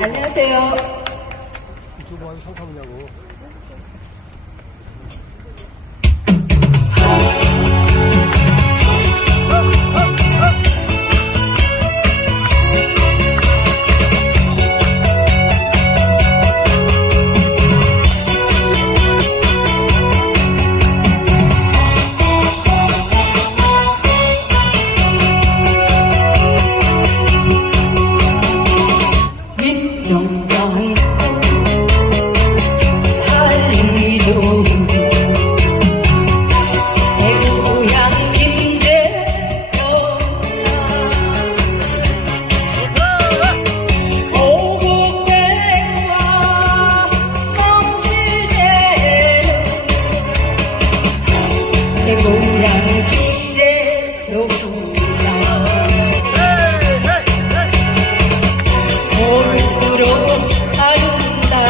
안녕하세요. 유튜브 하는 상담이냐고. don't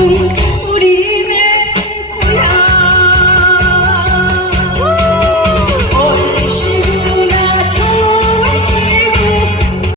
Thank you.